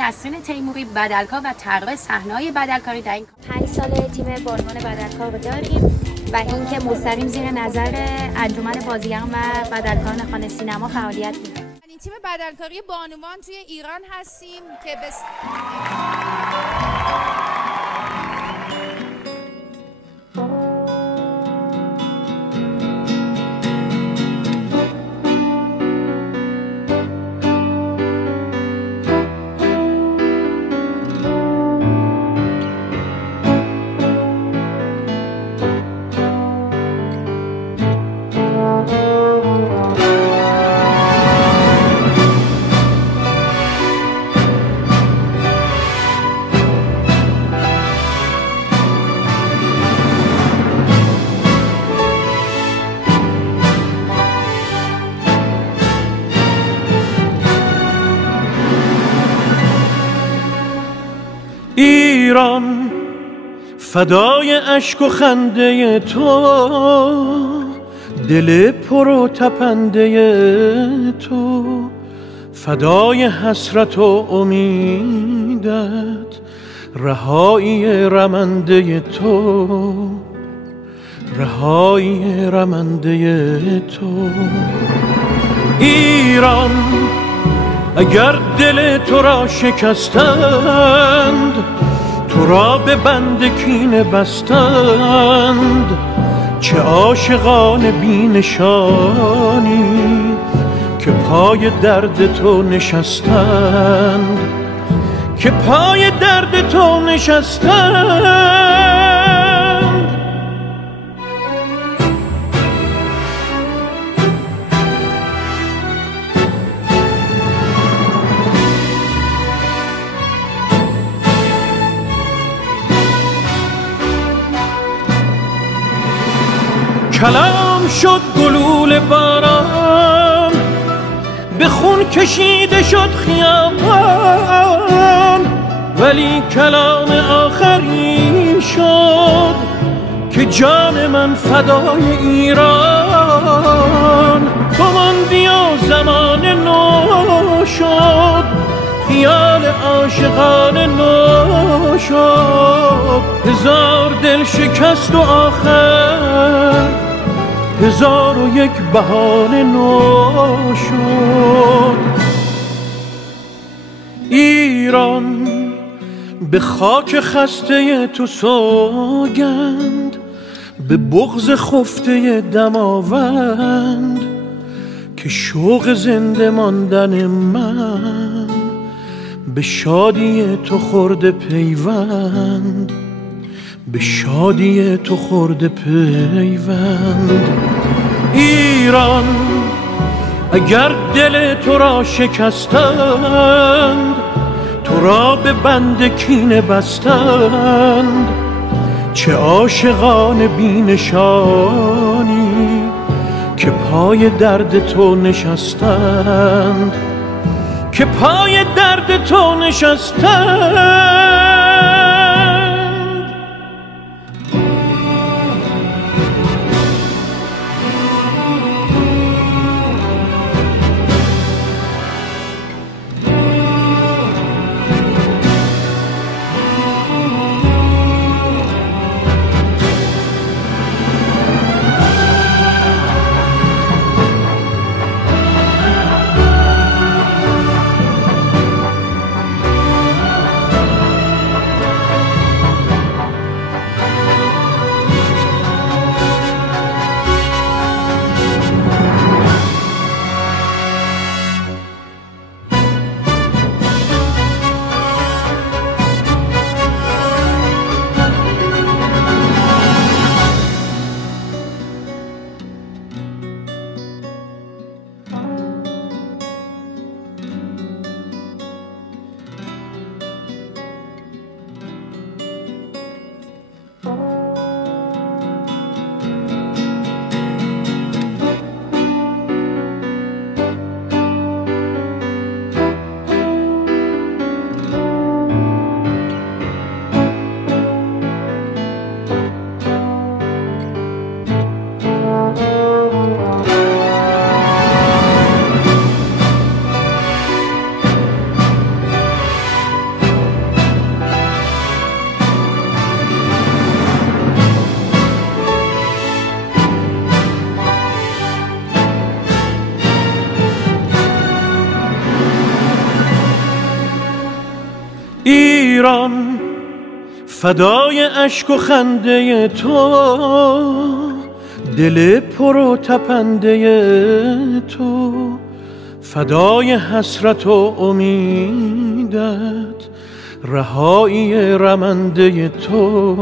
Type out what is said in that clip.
نسرین تیموری بدلکار و طراح صحنه‌های بدلکاری در این 5 سال تیم بانوان بدلکار رو داریم و اینکه مستقیم زیر نظر انجمن بازیگران و بدلکاران خانه سینما فعالیت می‌کنیم. این تیم بدلکاری بانوان توی ایران هستیم که ایران فدای اشک و خنده تو، دل پر و تپنده تو، فدای حسرت و امیدت، رهایی رمنده تو، رهایی رمنده تو. ایران اگر دل تو را شکستند، تو را به بند کینه بستند، چه عاشقان بی نشانی که پای درد تو نشستند، که پای درد تو نشستند. کلام شد گلوله باران، به خون کشیده شد خیابان، ولی کلام آخری شد که جان من فدای ایران. تو ماندی و زمان نو شد، خیال عاشقان نو شد، هزار دل شکست و آخر 1001 بهانه نو شد. ایران به خاک خسته تو سوگند، به بغض خفته دماوند، که شوق زنده ماندن من به شادی تو خورده پیوند، به شادی تو خورده پیوند. ایران اگر دل تو را شکستند، تو را به بند کینه بستند، چه عاشقان بی نشانی که پای درد تو نشستند، که پای درد تو نشستند. ایران فدای اشک و خنده تو، دل پر و تپنده تو، فدای حسرت و امیدت، رهایی رمنده تو.